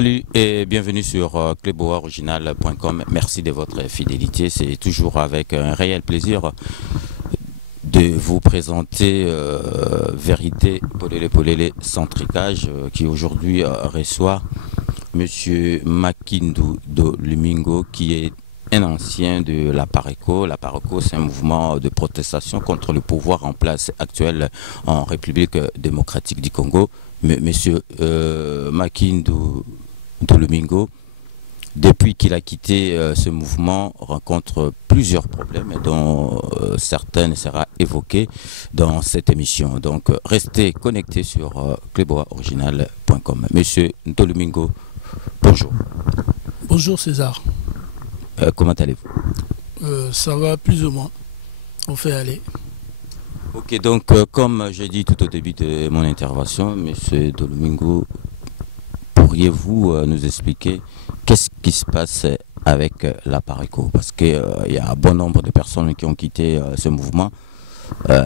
Salut et bienvenue sur cleboaoriginal.com. Merci de votre fidélité. C'est toujours avec un réel plaisir de vous présenter Vérité Polélé sans tricage qui aujourd'hui reçoit Monsieur Makindu Dolumingo qui est un ancien de la Pareco. La Pareco, c'est un mouvement de protestation contre le pouvoir en place actuel en République démocratique du Congo. Monsieur Makindu Dolumingo, depuis qu'il a quitté ce mouvement, rencontre plusieurs problèmes dont certaines sera évoquées dans cette émission. Donc restez connectés sur cleboaoriginal.com. Monsieur Dolumingo, bonjour. Bonjour César. Comment allez-vous? Ça va plus ou moins. On fait aller. Ok, donc comme j'ai dit tout au début de mon intervention, Monsieur Dolumingo, pourriez-vous nous expliquer qu'est-ce qui se passe avec la Pareco? Parce qu'il y a un bon nombre de personnes qui ont quitté ce mouvement,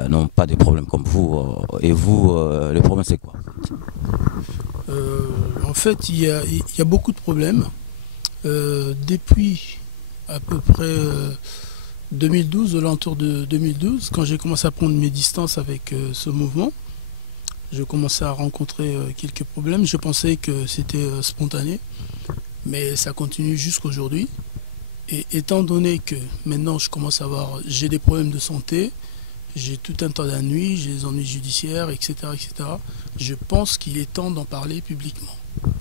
n'ont pas de problèmes comme vous. Et vous, le problème c'est quoi? En fait, il y a beaucoup de problèmes. Depuis à peu près 2012, au l'entour de 2012, quand j'ai commencé à prendre mes distances avec ce mouvement, je commençais à rencontrer quelques problèmes. Je pensais que c'était spontané, mais ça continue jusqu'aujourd'hui. Et étant donné que maintenant je commence à avoir, j'ai des problèmes de santé, j'ai tout un tas d'ennuis, j'ai des ennuis judiciaires, etc., etc., je pense qu'il est temps d'en parler publiquement.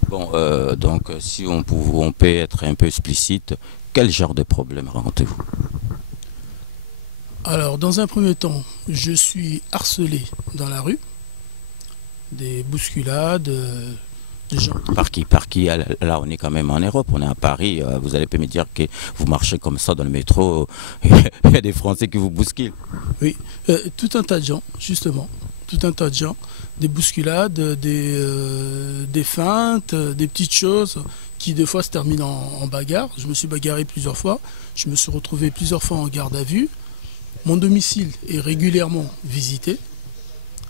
Bon, donc si on peut être un peu explicite, quel genre de problème rencontrez-vous? Alors, dans un premier temps, je suis harcelé dans la rue, des bousculades, des gens... Par qui? Là, on est quand même en Europe, on est à Paris. Vous allez pas me dire que vous marchez comme ça dans le métro, il y a des Français qui vous bousculent. Oui, tout un tas de gens, justement. Tout un tas de gens, des bousculades, des feintes, des petites choses qui des fois se terminent en bagarre. Je me suis bagarré plusieurs fois, je me suis retrouvé plusieurs fois en garde à vue. Mon domicile est régulièrement visité,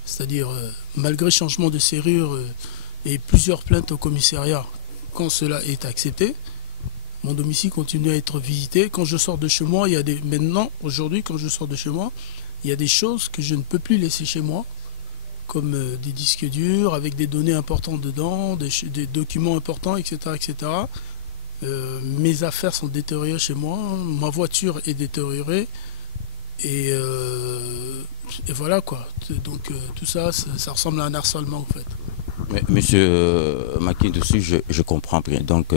c'est-à-dire malgré changement de serrure et plusieurs plaintes au commissariat, quand cela est accepté, mon domicile continue à être visité. Quand je sors de chez moi, il y a des... Maintenant, aujourd'hui, quand je sors de chez moi, il y a des choses que je ne peux plus laisser chez moi, comme des disques durs avec des données importantes dedans, des documents importants, etc. etc. Mes affaires sont détériorées chez moi, ma voiture est détériorée, et voilà quoi. Donc tout ça, ça ressemble à un harcèlement en fait. Mais, monsieur Makindu, je comprends bien. Donc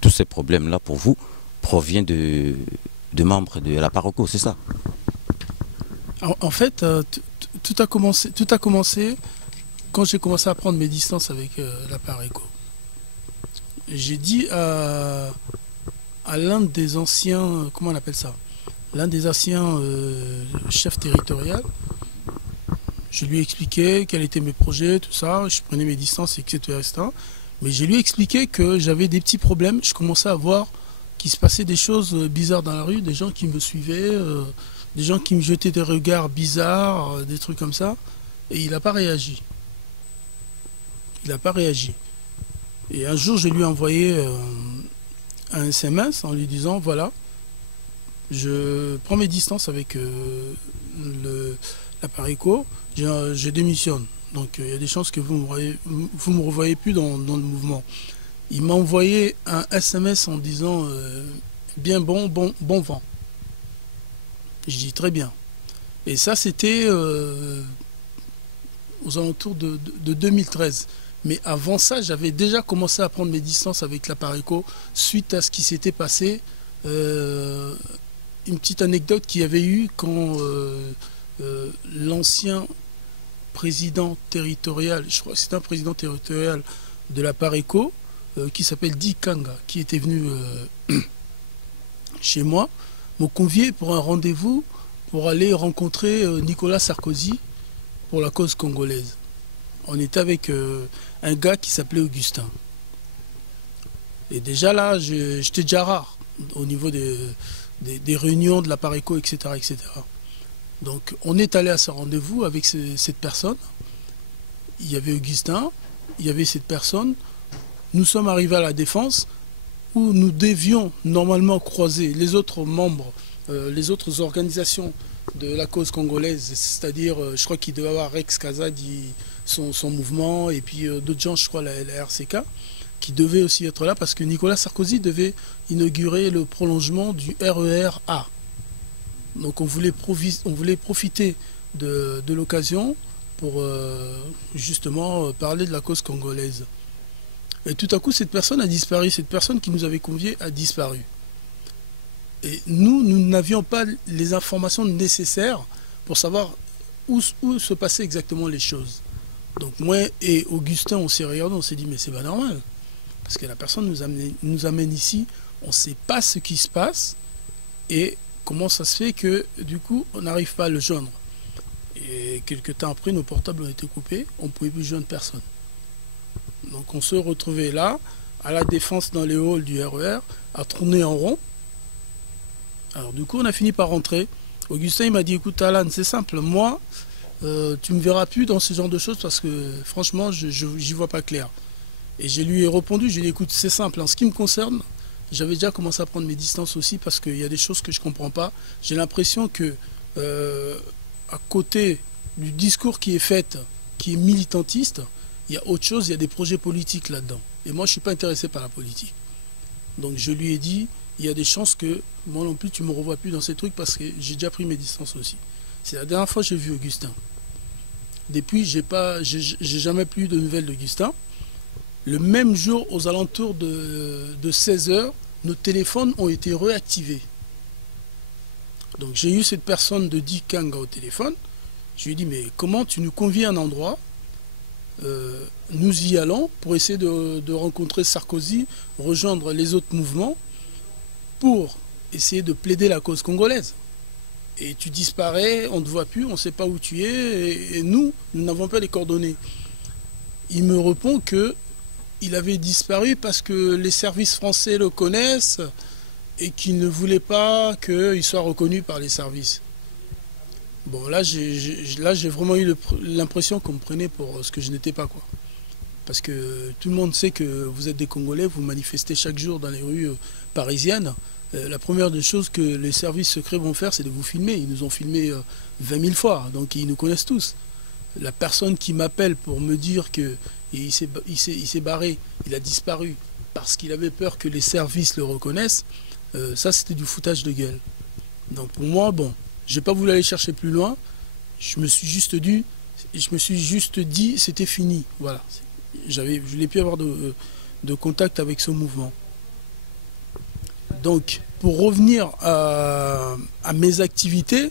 tous ces problèmes-là pour vous proviennent de membres de la Pareco, c'est ça? En fait, tout a commencé quand j'ai commencé à prendre mes distances avec la Pareco. J'ai dit à l'un des anciens, comment on appelle ça, l'un des anciens chefs territoriaux, je lui ai expliqué quels étaient mes projets, tout ça, je prenais mes distances, etc. etc. Mais je lui ai expliqué que j'avais des petits problèmes, je commençais à voir qu'il se passait des choses bizarres dans la rue, des gens qui me suivaient, des gens qui me jetaient des regards bizarres, des trucs comme ça, et il n'a pas réagi. Il n'a pas réagi. Et un jour, je lui ai envoyé un SMS en lui disant, voilà, je prends mes distances avec la Pareco, je démissionne. Donc il y a des chances que vous me revoyez plus dans le mouvement. Il m'a envoyé un SMS en disant, bien bon vent. Je dis très bien. Et ça, c'était aux alentours de 2013. Mais avant ça, j'avais déjà commencé à prendre mes distances avec la Pareco suite à ce qui s'était passé. Une petite anecdote qu'il y avait eu quand l'ancien président territorial, je crois que c'est un président territorial de la Pareco, qui s'appelle Di Kanga, qui était venu chez moi, m'a convié pour un rendez-vous pour aller rencontrer Nicolas Sarkozy pour la cause congolaise. On était avec un gars qui s'appelait Augustin. Et déjà là, j'étais déjà rare au niveau des réunions de la Pareco, etc., etc. Donc on est allé à ce rendez-vous avec cette personne. Il y avait Augustin, il y avait cette personne. nous sommes arrivés à la Défense où nous devions normalement croiser les autres membres, les autres organisations de la cause congolaise, c'est-à-dire, je crois qu'il devait y avoir Rex Kazadi, son mouvement, et puis d'autres gens, je crois, la RCK, qui devaient aussi être là parce que Nicolas Sarkozy devait inaugurer le prolongement du RER A. Donc on voulait profiter de l'occasion pour justement parler de la cause congolaise. Et tout à coup, cette personne a disparu, cette personne qui nous avait conviés a disparu. Et nous n'avions pas les informations nécessaires pour savoir où se passaient exactement les choses. Donc moi et Augustin, on s'est regardé, on s'est dit mais c'est pas normal. Parce que la personne nous amène ici, on ne sait pas ce qui se passe et comment ça se fait que du coup on n'arrive pas à le joindre. Et quelques temps après, nos portables ont été coupés, on ne pouvait plus joindre personne. Donc on se retrouvait là, à la Défense dans les halls du RER, à tourner en rond. Alors du coup on a fini par rentrer. Augustin il m'a dit écoute Alan, c'est simple, moi tu me verras plus dans ce genre de choses parce que franchement j'y vois pas clair. Et je lui ai répondu, je lui ai dit écoute c'est simple, en ce qui me concerne, j'avais déjà commencé à prendre mes distances aussi parce qu'il y a des choses que je comprends pas. J'ai l'impression que à côté du discours qui est fait, qui est militantiste, il y a autre chose, il y a des projets politiques là-dedans. Et moi je suis pas intéressé par la politique. Donc je lui ai dit il y a des chances que moi non plus tu me revois plus dans ces trucs parce que j'ai déjà pris mes distances aussi. C'est la dernière fois que j'ai vu Augustin. Depuis, j'ai jamais plus de nouvelles d'Augustin. Le même jour, aux alentours de 16 h, nos téléphones ont été réactivés. Donc j'ai eu cette personne de Di Kanga au téléphone. Je lui ai dit mais comment tu nous convies à un endroit, nous y allons pour essayer de rencontrer Sarkozy, rejoindre les autres mouvements pour essayer de plaider la cause congolaise. Et tu disparais, on ne te voit plus, on ne sait pas où tu es, et nous n'avons pas les coordonnées. Il me répond qu'il avait disparu parce que les services français le connaissent et qu'il ne voulait pas qu'il soit reconnu par les services. Bon, là, j'ai vraiment eu l'impression qu'on me prenait pour ce que je n'étais pas, quoi. Parce que tout le monde sait que vous êtes des Congolais, vous manifestez chaque jour dans les rues parisiennes. La première des choses que les services secrets vont faire, c'est de vous filmer. Ils nous ont filmé 20 000 fois, donc ils nous connaissent tous. La personne qui m'appelle pour me dire qu'il s'est barré, il a disparu parce qu'il avait peur que les services le reconnaissent, ça c'était du foutage de gueule. Donc pour moi, bon, j'ai pas voulu aller chercher plus loin. Je me suis juste dit, c'était fini. Voilà. Je n'ai plus avoir de contact avec ce mouvement. Donc, pour revenir à mes activités,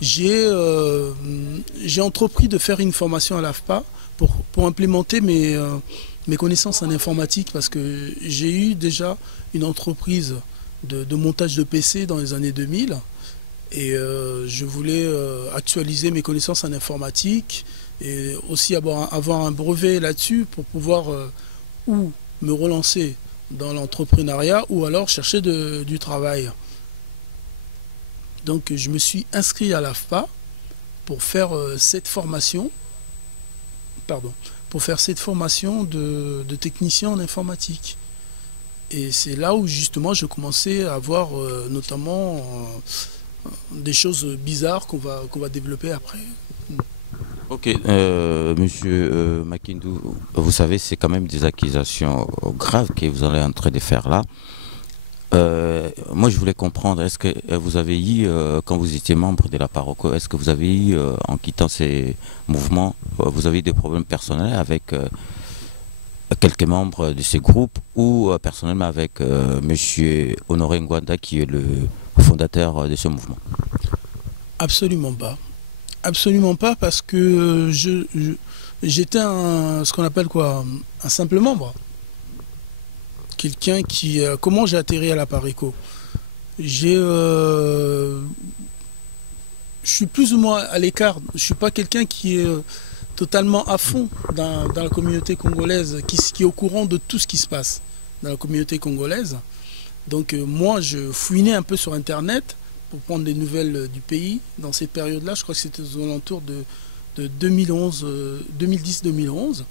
j'ai entrepris de faire une formation à l'AFPA pour implémenter mes connaissances en informatique parce que j'ai eu déjà une entreprise de montage de PC dans les années 2000 et je voulais actualiser mes connaissances en informatique et aussi avoir un brevet là-dessus pour pouvoir ou me relancer dans l'entrepreneuriat ou alors chercher du travail. Donc je me suis inscrit à l'AFPA pour faire cette formation, de technicien en informatique. Et c'est là où justement je commençais à voir notamment des choses bizarres qu'on va développer après. Ok, monsieur Makindou, vous savez, c'est quand même des accusations graves que vous êtes en train de faire là. Moi, je voulais comprendre, est-ce que vous avez eu, quand vous étiez membre de la Paroco, est-ce que vous avez eu, en quittant ces mouvements, vous avez eu des problèmes personnels avec quelques membres de ces groupes ou personnellement avec monsieur Honoré Ngwanda, qui est le fondateur de ce mouvement? Absolument pas. Absolument pas, parce que j'étais ce qu'on appelle quoi, un simple membre. Quelqu'un qui... comment j'ai atterri à la Pareco? Je suis plus ou moins à l'écart. Je ne suis pas quelqu'un qui est totalement à fond dans la communauté congolaise, qui est au courant de tout ce qui se passe dans la communauté congolaise. Donc moi, je fouinais un peu sur Internet pour prendre des nouvelles du pays dans cette période-là. Je crois que c'était aux alentours de 2010-2011.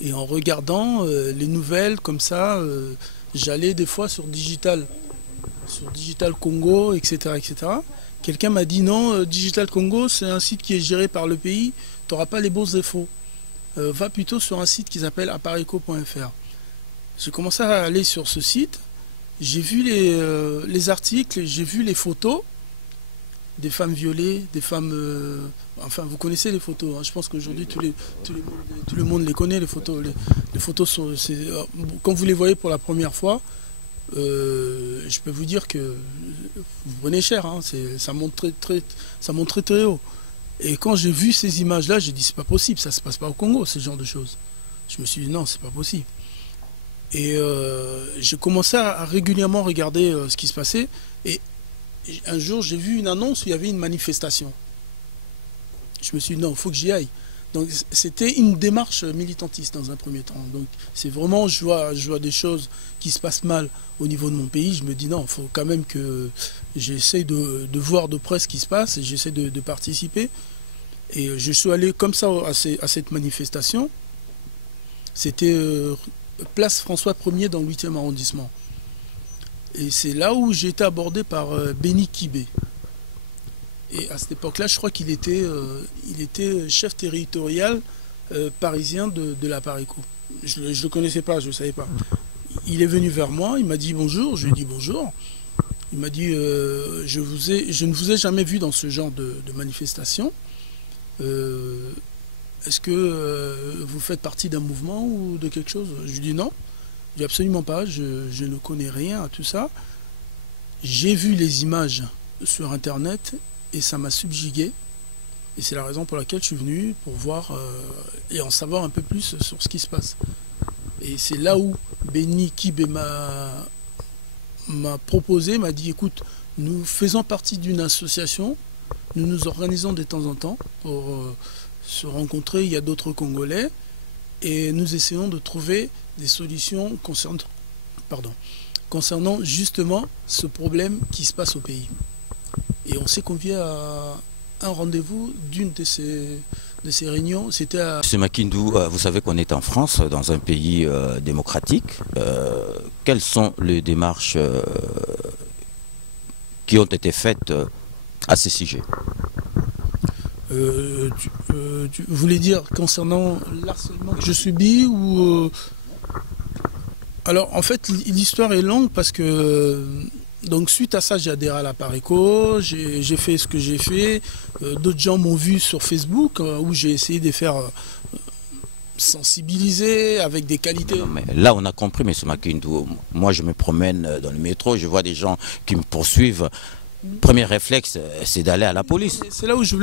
Et en regardant les nouvelles comme ça, j'allais des fois sur Digital Congo, etc. etc. Quelqu'un m'a dit non, Digital Congo, c'est un site qui est géré par le pays, tu n'auras pas les bons infos. Va plutôt sur un site qui s'appelle appareco.fr. J'ai commencé à aller sur ce site, j'ai vu les articles, j'ai vu les photos des femmes violées, des femmes... enfin, vous connaissez les photos, hein. Je pense qu'aujourd'hui, tout le monde les connaît, les photos. Les photos sont... quand vous les voyez pour la première fois, je peux vous dire que vous prenez cher, hein. Ça monte très haut. Et quand j'ai vu ces images-là, j'ai dit, c'est pas possible, ça se passe pas au Congo, ce genre de choses. Je me suis dit, non, c'est pas possible. Et j'ai commencé à régulièrement regarder ce qui se passait. Et un jour, j'ai vu une annonce où il y avait une manifestation. Je me suis dit, non, il faut que j'y aille. Donc, c'était une démarche militantiste dans un premier temps. Donc, c'est vraiment, je vois des choses qui se passent mal au niveau de mon pays. Je me dis, non, il faut quand même que j'essaie de voir de près ce qui se passe et j'essaie de participer. Et je suis allé comme ça à cette manifestation. C'était place François 1er dans le 8e arrondissement. Et c'est là où j'ai été abordé par Béni Kibé. Et à cette époque-là, je crois qu'il était, chef territorial parisien de l'Appareco. Je ne le connaissais pas, je ne savais pas. Il est venu vers moi, il m'a dit bonjour, je lui ai dit bonjour. Il m'a dit je ne vous ai jamais vu dans ce genre de manifestation. Est-ce que vous faites partie d'un mouvement ou de quelque chose? Je lui ai dit non. Je dis absolument pas, je ne connais rien à tout ça. J'ai vu les images sur internet et ça m'a subjugué. Et c'est la raison pour laquelle je suis venu, pour voir et en savoir un peu plus sur ce qui se passe. Et c'est là où Béni Kibé m'a proposé, m'a dit écoute, nous faisons partie d'une association, nous nous organisons de temps en temps pour se rencontrer, il y a d'autres Congolais, et nous essayons de trouver des solutions concernant justement ce problème qui se passe au pays. Et on s'est convié à un rendez-vous d'une de ces réunions. C'était à... Monsieur Makindou, vous savez qu'on est en France, dans un pays démocratique. Quelles sont les démarches qui ont été faites à ce sujet? Tu voulais dire concernant l'harcèlement que je subis ou... Alors en fait l'histoire est longue parce que donc suite à ça j'ai adhéré à l'Appareco, j'ai fait ce que j'ai fait, d'autres gens m'ont vu sur Facebook où j'ai essayé de faire sensibiliser avec des qualités. Non, mais là on a compris monsieur Makindou, moi je me promène dans le métro, je vois des gens qui me poursuivent. Premier réflexe, c'est d'aller à la police. C'est là où je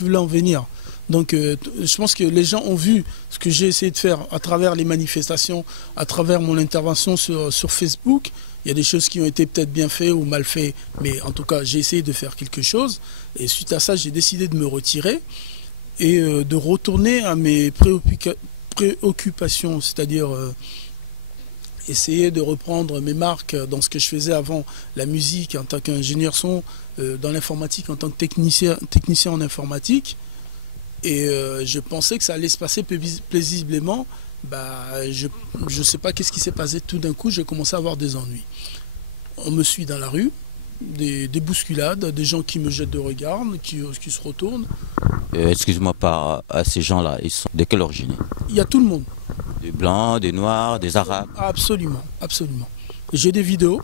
voulais en venir. Donc je pense que les gens ont vu ce que j'ai essayé de faire à travers les manifestations, à travers mon intervention sur Facebook. Il y a des choses qui ont été peut-être bien faites ou mal faites, mais en tout cas j'ai essayé de faire quelque chose. Et suite à ça, j'ai décidé de me retirer et de retourner à mes préoccupations, c'est-à-dire... essayer de reprendre mes marques dans ce que je faisais avant, la musique en tant qu'ingénieur son, dans l'informatique en tant que technicien en informatique. Et je pensais que ça allait se passer paisiblement. Je ne sais pas qu'est-ce qui s'est passé. Tout d'un coup, j'ai commencé à avoir des ennuis. On me suit dans la rue, des bousculades, des gens qui me jettent de regard, qui se retournent. Excuse-moi, pas à ces gens-là, ils sont de quelle origine? Il y a tout le monde. Des blancs, des noirs, des arabes? Absolument, absolument. J'ai des vidéos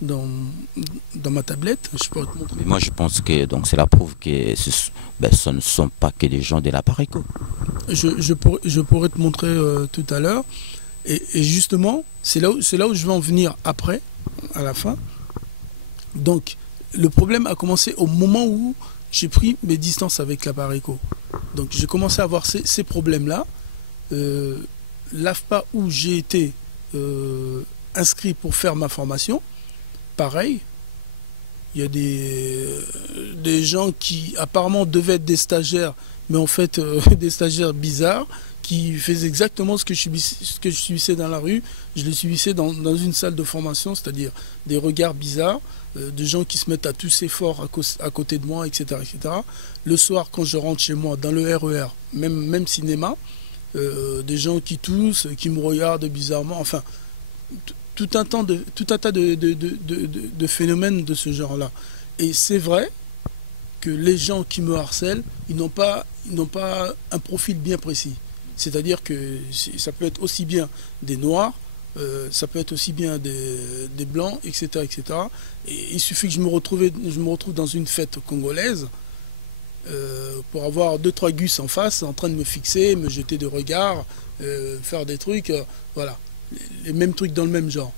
dans ma tablette, je peux te montrer. Moi je pense que c'est la preuve que ce ne sont pas que des gens de l'Appareco. Je pourrais te montrer tout à l'heure. Et justement, c'est là où je vais en venir après, à la fin. Donc, le problème a commencé au moment où j'ai pris mes distances avec l'Appareco. Donc, j'ai commencé à avoir ces problèmes-là. L'AFPA où j'ai été inscrit pour faire ma formation, pareil, il y a des gens qui apparemment devaient être des stagiaires, mais en fait des stagiaires bizarres qui faisaient exactement ce que je subissais dans la rue. Je le subissais dans une salle de formation, c'est-à-dire des regards bizarres, de gens qui se mettent à tousser fort à côté de moi, etc., etc. Le soir, quand je rentre chez moi, dans le RER, même cinéma, des gens qui toussent, qui me regardent bizarrement, enfin, tout un tas de phénomènes de ce genre-là. Et c'est vrai que les gens qui me harcèlent, ils n'ont pas un profil bien précis. C'est-à-dire que ça peut être aussi bien des noirs, ça peut être aussi bien des blancs, etc., etc. Et il suffit que je me retrouve dans une fête congolaise pour avoir 2-3 gus en face, en train de me fixer, me jeter des regards, faire des trucs, voilà, les mêmes trucs dans le même genre.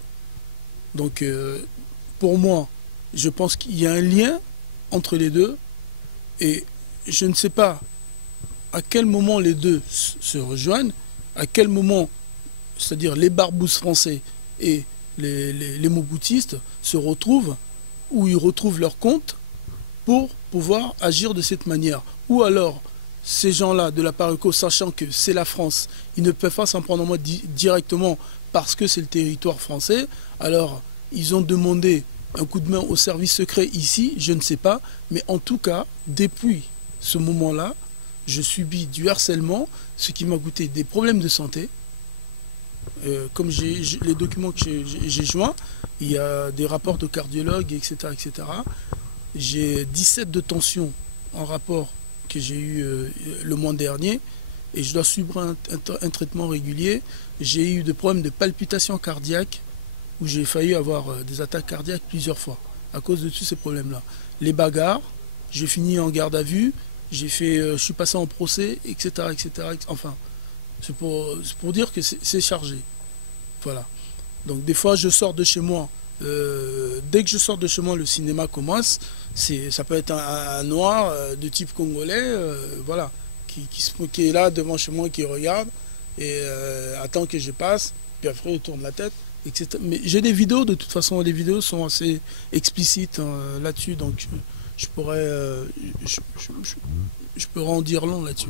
Donc, pour moi, je pense qu'il y a un lien entre les deux, et je ne sais pas à quel moment les deux se rejoignent, à quel moment, c'est-à-dire les barbouzes français et les mobutistes se retrouvent, où ils retrouvent leur compte pour pouvoir agir de cette manière. Ou alors, ces gens-là de la Pareco, sachant que c'est la France, ils ne peuvent pas s'en prendre en moi directement parce que c'est le territoire français, alors ils ont demandé un coup de main au service secret ici, je ne sais pas, mais en tout cas, depuis ce moment-là, je subis du harcèlement, ce qui m'a coûté des problèmes de santé. Comme les documents que j'ai joints, il y a des rapports de cardiologue, etc., etc. J'ai 17 de tension en rapport que j'ai eu le mois dernier, et je dois suivre un traitement régulier. J'ai eu des problèmes de palpitations cardiaques, où j'ai failli avoir des attaques cardiaques plusieurs fois, à cause de tous ces problèmes-là. Les bagarres, j'ai fini en garde à vue, je suis passé en procès, etc., etc. Enfin, c'est pour dire que c'est chargé. Voilà. Donc des fois, je sors de chez moi. Dès que je sors de chez moi, le cinéma commence. Ça peut être un noir de type congolais, voilà, qui est là devant chez moi, qui regarde et attend que je passe. Puis après, il tourne la tête, etc. Mais j'ai des vidéos, de toute façon, les vidéos sont assez explicites là-dessus, donc je pourrais en dire long là-dessus.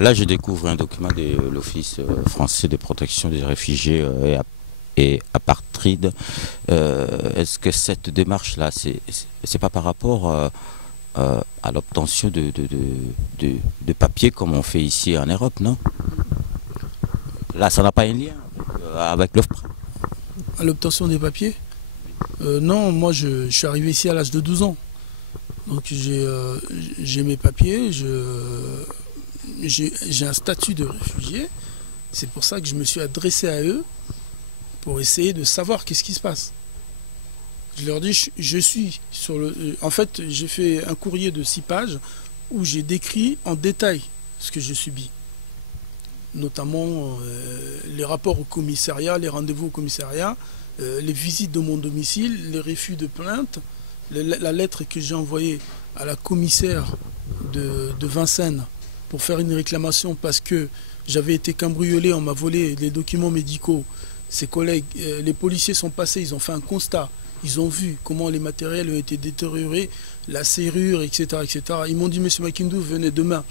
Là, je découvre un document de l'Office français de protection des réfugiés et apatrides. Est-ce que cette démarche-là, c'est pas par rapport à l'obtention de papiers comme on fait ici en Europe, non? Là, ça n'a pas un lien avec l'OFPRA? À l'obtention des papiers? Non, moi je suis arrivé ici à l'âge de 12 ans. Donc j'ai mes papiers, j'ai un statut de réfugié. C'est pour ça que je me suis adressé à eux pour essayer de savoir qu'est-ce qui se passe. Je leur dis, je suis sur le... En fait, j'ai fait un courrier de 6 pages où j'ai décrit en détail ce que je subis. Notamment les rapports au commissariat, les rendez-vous au commissariat, les visites de mon domicile, les refus de plainte, la lettre que j'ai envoyée à la commissaire de Vincennes pour faire une réclamation parce que j'avais été cambriolé, on m'a volé les documents médicaux. Ses collègues, les policiers sont passés, ils ont fait un constat, ils ont vu comment les matériels ont été détériorés, la serrure, etc. etc. Ils m'ont dit, monsieur Makindou, venez demain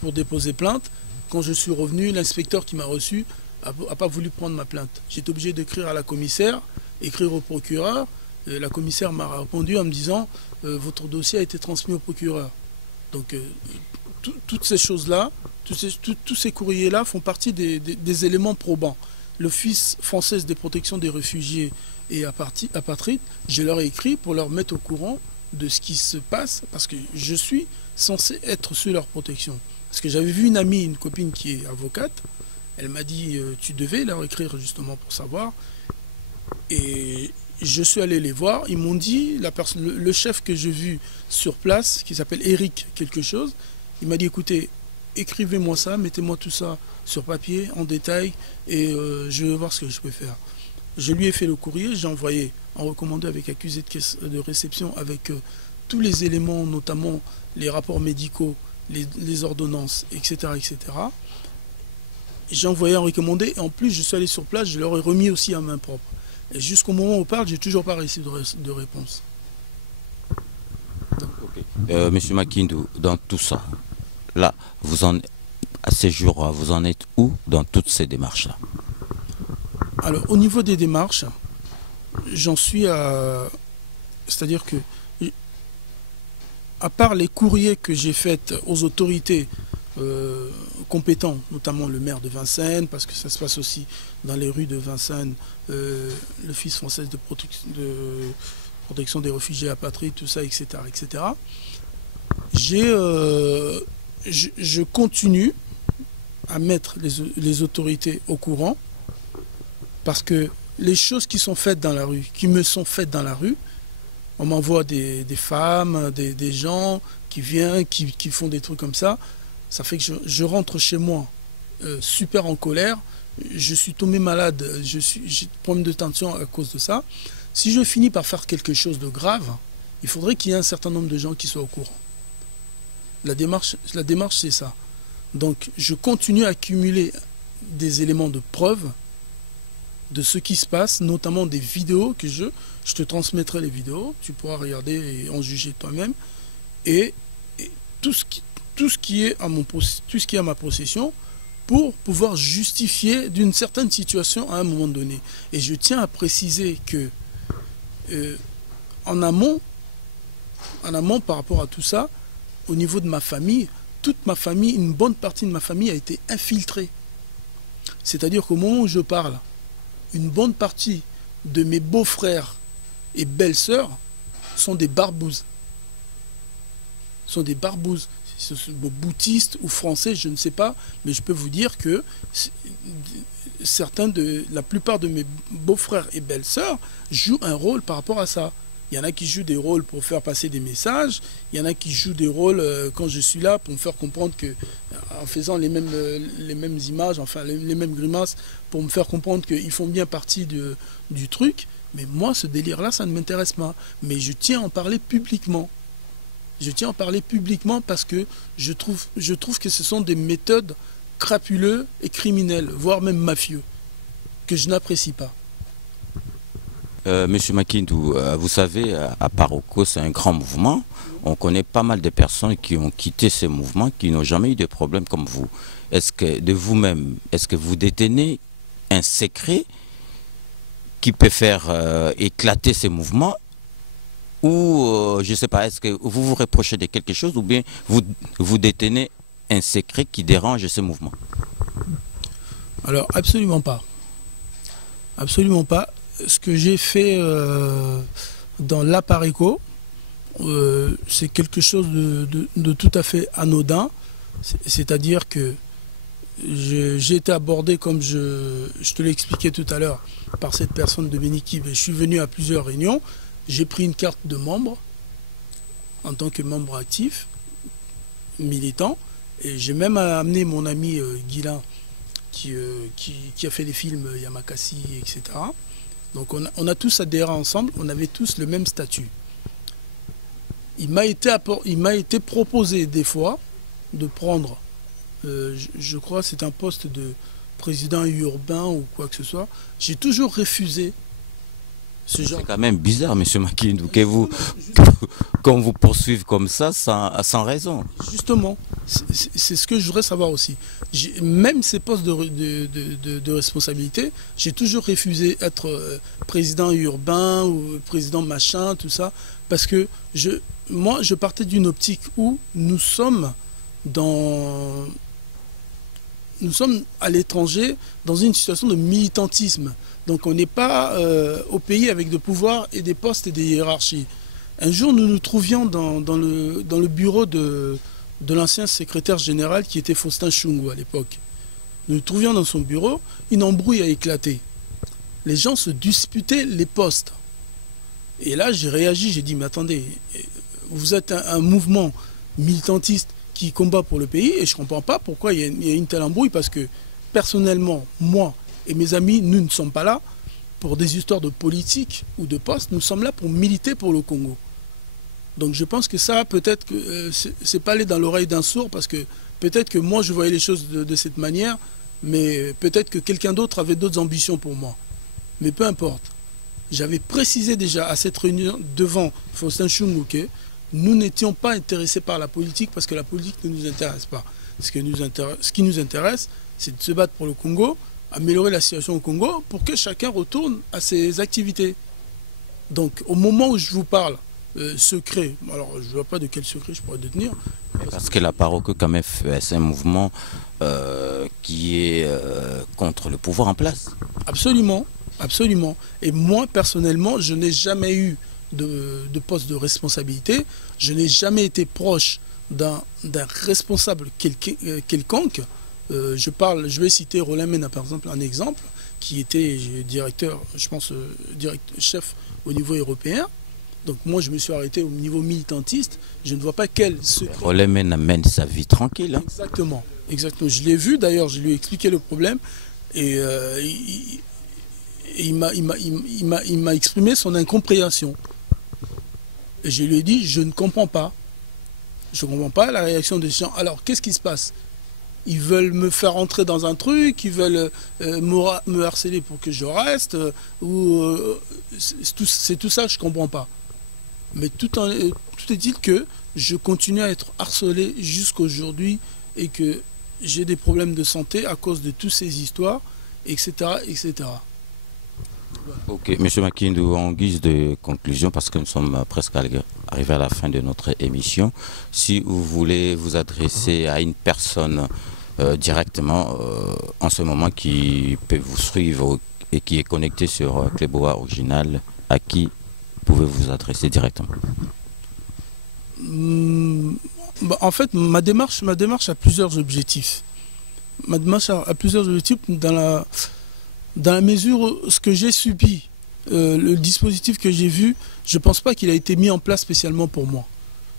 pour déposer plainte. Quand je suis revenu, l'inspecteur qui m'a reçu n'a pas voulu prendre ma plainte. J'étais obligé d'écrire à la commissaire, écrire au procureur. La commissaire m'a répondu en me disant votre dossier a été transmis au procureur. Donc toutes ces choses-là, tous ces courriers-là font partie des éléments probants. L'Office français de protection des réfugiés et apatrides, je leur ai écrit pour leur mettre au courant de ce qui se passe, parce que je suis censé être sous leur protection. Parce que j'avais vu une amie, une copine qui est avocate, elle m'a dit tu devais leur écrire justement pour savoir. Et je suis allé les voir, ils m'ont dit, le chef que j'ai vu sur place, qui s'appelle Eric quelque chose, il m'a dit écoutez, écrivez-moi ça, mettez-moi tout ça sur papier, en détail, et je vais voir ce que je peux faire. Je lui ai fait le courrier, j'ai envoyé en recommandé avec accusé de réception, avec tous les éléments, notamment les rapports médicaux, les ordonnances, etc. etc. J'ai envoyé en recommandé, et en plus je suis allé sur place, je leur ai remis aussi à main propre. Et jusqu'au moment où on parle, j'ai toujours pas reçu de réponse. Okay. Monsieur Makindou, dans tout ça, là, à ces jours, vous en êtes où dans toutes ces démarches-là? Alors, au niveau des démarches, j'en suis à... C'est-à-dire que, à part les courriers que j'ai faits aux autorités compétents, notamment le maire de Vincennes, parce que ça se passe aussi dans les rues de Vincennes, l'Office français de protection des réfugiés apatrides, tout ça, etc. etc. Je continue à mettre les autorités au courant, parce que les choses qui sont faites dans la rue, qui me sont faites dans la rue, on m'envoie des femmes, des gens qui viennent, qui font des trucs comme ça. Ça fait que je rentre chez moi super en colère. Je suis tombé malade, j'ai des problèmes de tension à cause de ça. Si je finis par faire quelque chose de grave, il faudrait qu'il y ait un certain nombre de gens qui soient au courant. La démarche c'est ça. Donc je continue à accumuler des éléments de preuve de ce qui se passe, notamment des vidéos que je te transmettrai les vidéos, tu pourras regarder et en juger toi-même, et tout ce qui est à ma possession pour pouvoir justifier d'une certaine situation à un moment donné. Et je tiens à préciser que en amont par rapport à tout ça, au niveau de ma famille, toute ma famille, une bonne partie de ma famille a été infiltrée. C'est-à-dire qu'au moment où je parle, une bonne partie de mes beaux-frères et belles-sœurs sont des barbouzes. Sont des barbouzes. Bouddhistes ou français, je ne sais pas, mais je peux vous dire que la plupart de mes beaux-frères et belles-sœurs jouent un rôle par rapport à ça. Il y en a qui jouent des rôles pour faire passer des messages, il y en a qui jouent des rôles quand je suis là pour me faire comprendre que, en faisant les mêmes images, enfin les mêmes grimaces, pour me faire comprendre qu'ils font bien partie du truc. Mais moi, ce délire-là, ça ne m'intéresse pas. Mais je tiens à en parler publiquement. Je tiens à en parler publiquement parce que je trouve que ce sont des méthodes crapuleuses et criminelles, voire même mafieux, que je n'apprécie pas. Monsieur Makindou, vous savez, à Paroko, c'est un grand mouvement. On connaît pas mal de personnes qui ont quitté ce mouvement, qui n'ont jamais eu de problème comme vous. Est-ce que de vous-même, est-ce que vous détenez un secret qui peut faire éclater ces mouvements? Ou, je ne sais pas, est-ce que vous vous reprochez de quelque chose ou bien vous détenez un secret qui dérange ce mouvement? Alors, absolument pas. Absolument pas. Ce que j'ai fait dans l'Aparico, c'est quelque chose de tout à fait anodin. C'est-à-dire que j'ai été abordé, comme je te l'ai expliqué tout à l'heure, par cette personne de Bénikib. Je suis venu à plusieurs réunions. J'ai pris une carte de membre en tant que membre actif, militant. Et j'ai même amené mon ami Guilain qui a fait les films Yamakasi, etc. Donc on a tous adhéré ensemble, on avait tous le même statut. Il m'a été proposé des fois de prendre, je crois c'est un poste de président urbain ou quoi que ce soit. J'ai toujours refusé ce genre. C'est quand même bizarre, monsieur Makindou, qu'on vous poursuive comme ça sans raison. Justement, c'est ce que je voudrais savoir aussi. Même ces postes de responsabilité, j'ai toujours refusé être président urbain ou président machin, tout ça, parce que moi, je partais d'une optique où nous sommes à l'étranger dans une situation de militantisme. Donc on n'est pas au pays avec des pouvoirs et des postes et des hiérarchies. Un jour, nous nous trouvions dans le bureau de l'ancien secrétaire général qui était Faustin Chungou à l'époque. Nous nous trouvions dans son bureau, une embrouille a éclaté. Les gens se disputaient les postes. Et là, j'ai réagi, j'ai dit, mais attendez, vous êtes un mouvement militantiste qui combat pour le pays et je ne comprends pas pourquoi il y a une telle embrouille, parce que personnellement, moi et mes amis, nous ne sommes pas là pour des histoires de politique ou de poste, nous sommes là pour militer pour le Congo. Donc je pense que ça, peut-être que c'est pas allé dans l'oreille d'un sourd, parce que peut-être que moi je voyais les choses de cette manière, mais peut-être que quelqu'un d'autre avait d'autres ambitions pour moi. Mais peu importe. J'avais précisé déjà à cette réunion devant Faustin Chungou que nous n'étions pas intéressés par la politique, parce que la politique ne nous intéresse pas. Ce qui nous intéresse, c'est de se battre pour le Congo, améliorer la situation au Congo pour que chacun retourne à ses activités. Donc au moment où je vous parle, secret, alors je ne vois pas de quel secret je pourrais détenir, Parce que la Paroque quand même, c'est un mouvement qui est contre le pouvoir en place. Absolument, absolument. Et moi, personnellement, je n'ai jamais eu de poste de responsabilité. Je n'ai jamais été proche d'un responsable quelconque. Je vais citer Roland Mena, par exemple, un exemple, qui était directeur, je pense, chef au niveau européen. Donc moi, je me suis arrêté au niveau militantiste. Je ne vois pas quel secret... Roland Mena mène sa vie tranquille. Hein. Exactement, exactement. Je l'ai vu, d'ailleurs, je lui ai expliqué le problème. Et il m'a exprimé son incompréhension. Et je lui ai dit, je ne comprends pas. Je ne comprends pas la réaction des gens. Alors, qu'est-ce qui se passe? Ils veulent me faire entrer dans un truc, ils veulent me harceler pour que je reste, c'est tout ça que je ne comprends pas. Mais tout est-il que je continue à être harcelé jusqu'à aujourd'hui et que j'ai des problèmes de santé à cause de toutes ces histoires, etc. etc. Ok, Monsieur Makindou, en guise de conclusion, parce que nous sommes presque arrivés à la fin de notre émission, si vous voulez vous adresser à une personne directement en ce moment qui peut vous suivre et qui est connectée sur Clébois Original, à qui pouvez-vous vous adresser directement? En fait, ma démarche a plusieurs objectifs. Ma démarche a plusieurs objectifs dans la mesure où ce que j'ai subi, le dispositif que j'ai vu, je ne pense pas qu'il a été mis en place spécialement pour moi.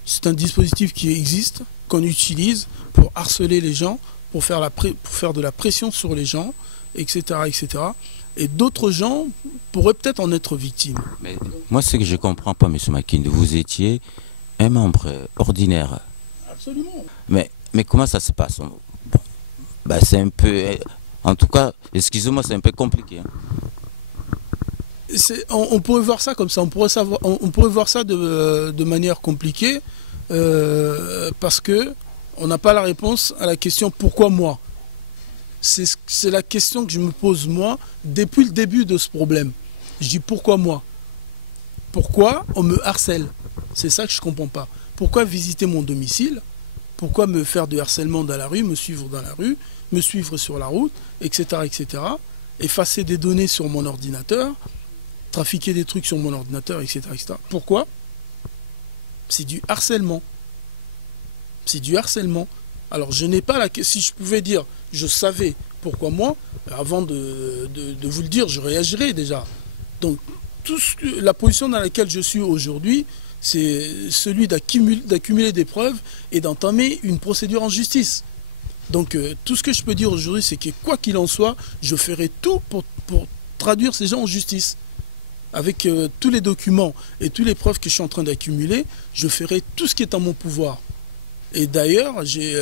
C'est un dispositif qui existe, qu'on utilise pour harceler les gens, pour faire de la pression sur les gens, etc. etc. Et d'autres gens pourraient peut-être en être victimes. Mais moi, ce que je ne comprends pas, M. Makindou, vous étiez un membre ordinaire. Absolument. Mais comment ça se passe? Bon, bah, c'est un peu... En tout cas, excusez-moi, c'est un peu compliqué. Hein. On pourrait voir ça comme ça, on pourrait voir ça de manière compliquée, parce que on n'a pas la réponse à la question pourquoi moi. C'est la question que je me pose moi depuis le début de ce problème. Je dis pourquoi moi? Pourquoi on me harcèle? C'est ça que je ne comprends pas. Pourquoi visiter mon domicile? Pourquoi me faire du harcèlement dans la rue, me suivre dans la rue, me suivre sur la route, etc. etc. Effacer des données sur mon ordinateur, trafiquer des trucs sur mon ordinateur, etc. etc. Pourquoi? C'est du harcèlement. C'est du harcèlement. Alors je n'ai pas la... Si je pouvais dire, je savais pourquoi moi, avant de vous le dire, je réagirais déjà. Donc la position dans laquelle je suis aujourd'hui, c'est celui d'accumuler des preuves et d'entamer une procédure en justice. Donc tout ce que je peux dire aujourd'hui, c'est que quoi qu'il en soit, je ferai tout pour traduire ces gens en justice. Avec tous les documents et toutes les preuves que je suis en train d'accumuler, je ferai tout ce qui est en mon pouvoir. Et d'ailleurs, j'ai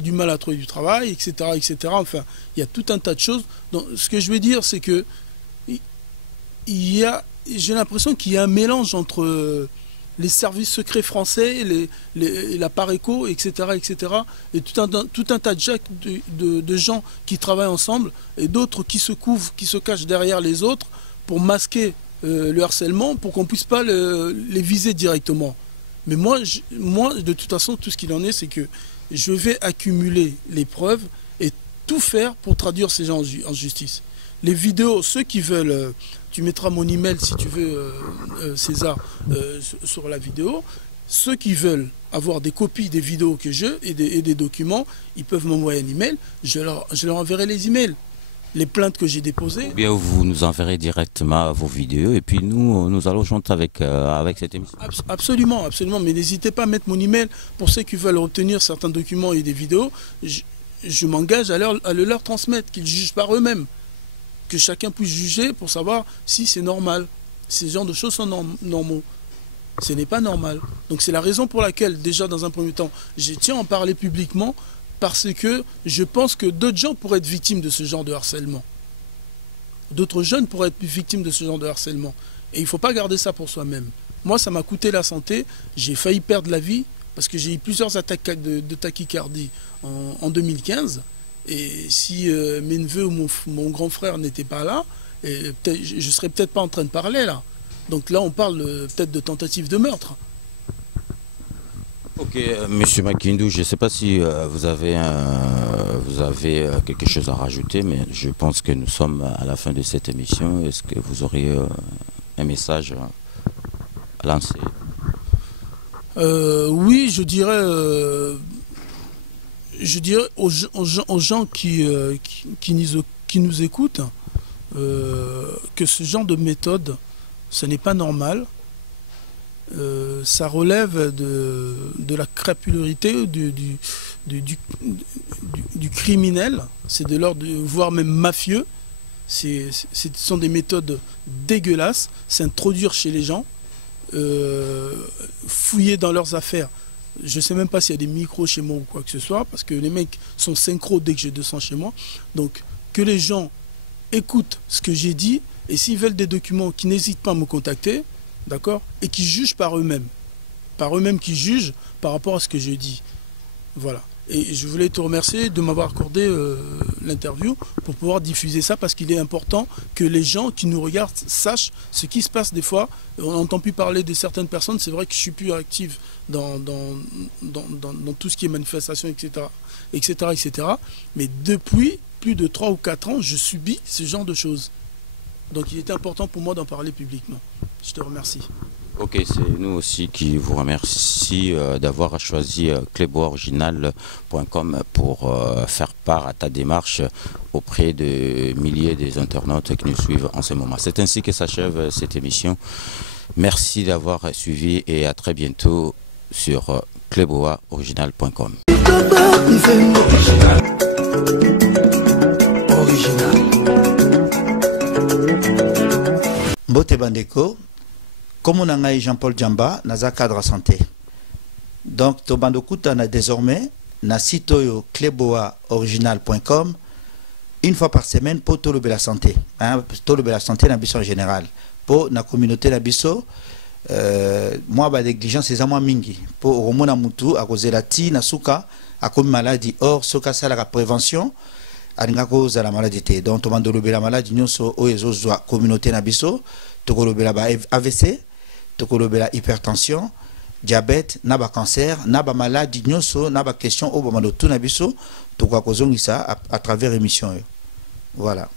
du mal à trouver du travail, etc., etc. Enfin, il y a tout un tas de choses. Donc, ce que je veux dire, c'est que j'ai l'impression qu'il y a un mélange entre les services secrets français, la Pareco, etc., etc., et tout un tas de gens qui travaillent ensemble, et d'autres qui se couvrent, qui se cachent derrière les autres pour masquer le harcèlement, pour qu'on ne puisse pas les viser directement. Mais moi, de toute façon, tout ce qu'il en est, c'est que je vais accumuler les preuves et tout faire pour traduire ces gens en justice. Les vidéos, ceux qui veulent, tu mettras mon email si tu veux, César, sur la vidéo. Ceux qui veulent avoir des copies des vidéos que j'ai et des documents, ils peuvent m'envoyer un email, je leur enverrai les emails. Les plaintes que j'ai déposées. Ou bien vous nous enverrez directement vos vidéos et puis nous allons chanter avec cette émission. Absolument, absolument. Mais n'hésitez pas à mettre mon email pour ceux qui veulent obtenir certains documents et des vidéos. Je m'engage à le leur transmettre, qu'ils jugent par eux-mêmes. Que chacun puisse juger pour savoir si c'est normal. Ces genres de choses sont normaux. Ce n'est pas normal. Donc c'est la raison pour laquelle, déjà dans un premier temps, je tiens à en parler publiquement. Parce que je pense que d'autres gens pourraient être victimes de ce genre de harcèlement. D'autres jeunes pourraient être victimes de ce genre de harcèlement. Et il ne faut pas garder ça pour soi-même. Moi, ça m'a coûté la santé. J'ai failli perdre la vie parce que j'ai eu plusieurs attaques de tachycardie en 2015. Et si mes neveux ou mon grand frère n'étaient pas là, je ne serais peut-être pas en train de parler là. Donc là, on parle peut-être de tentative de meurtre. Ok, Monsieur Makindou, je ne sais pas si vous avez quelque chose à rajouter, mais je pense que nous sommes à la fin de cette émission. Est-ce que vous auriez un message à lancer? Oui, aux gens qui nous écoutent que ce genre de méthode, ce n'est pas normal. Ça relève de la crapulosité du criminel, c'est de l'ordre, voire même mafieux. Ce sont des méthodes dégueulasses, s'introduire chez les gens, fouiller dans leurs affaires. Je ne sais même pas s'il y a des micros chez moi ou quoi que ce soit, parce que les mecs sont synchro dès que j'ai 200 chez moi. Donc que les gens écoutent ce que j'ai dit, et s'ils veulent des documents, qu'ils n'hésitent pas à me contacter. D'accord? Et qui jugent par eux-mêmes. Par eux-mêmes qui jugent par rapport à ce que je dis. Voilà. Et je voulais te remercier de m'avoir accordé l'interview pour pouvoir diffuser ça, parce qu'il est important que les gens qui nous regardent sachent ce qui se passe des fois. On n'entend plus parler de certaines personnes. C'est vrai que je suis plus active dans tout ce qui est manifestation, etc., etc., etc. Mais depuis plus de 3 ou 4 ans, je subis ce genre de choses. Donc il était important pour moi d'en parler publiquement. Je te remercie. Ok, c'est nous aussi qui vous remercie d'avoir choisi cleboaoriginal.com pour faire part à ta démarche auprès de milliers des internautes qui nous suivent en ce moment. C'est ainsi que s'achève cette émission. Merci d'avoir suivi et à très bientôt sur cleboaoriginal.com. Mbote bandeko, comme on a Jean-Paul Djamba, naza cadre santé. Donc, to bandokuta na désormais na site cleboaoriginal.com une fois par semaine pour tout le la santé. Tout le la santé na biso en général. Pour la communauté na biso, moi ba négligence c'est moi mingi. Pour romona mutu à cause la ti na suka à comme maladie. Or, soka ça la prévention. Cause la maladie. Donc, to bandolobe la maladie nyonso oezo zwa communauté na biso. Tokolobela ba AVC, tokolobela hypertension, diabète, naba cancer, naba maladie nyonso, naba question au moment de tout na biso, tokokozongisa à travers émission. Voilà.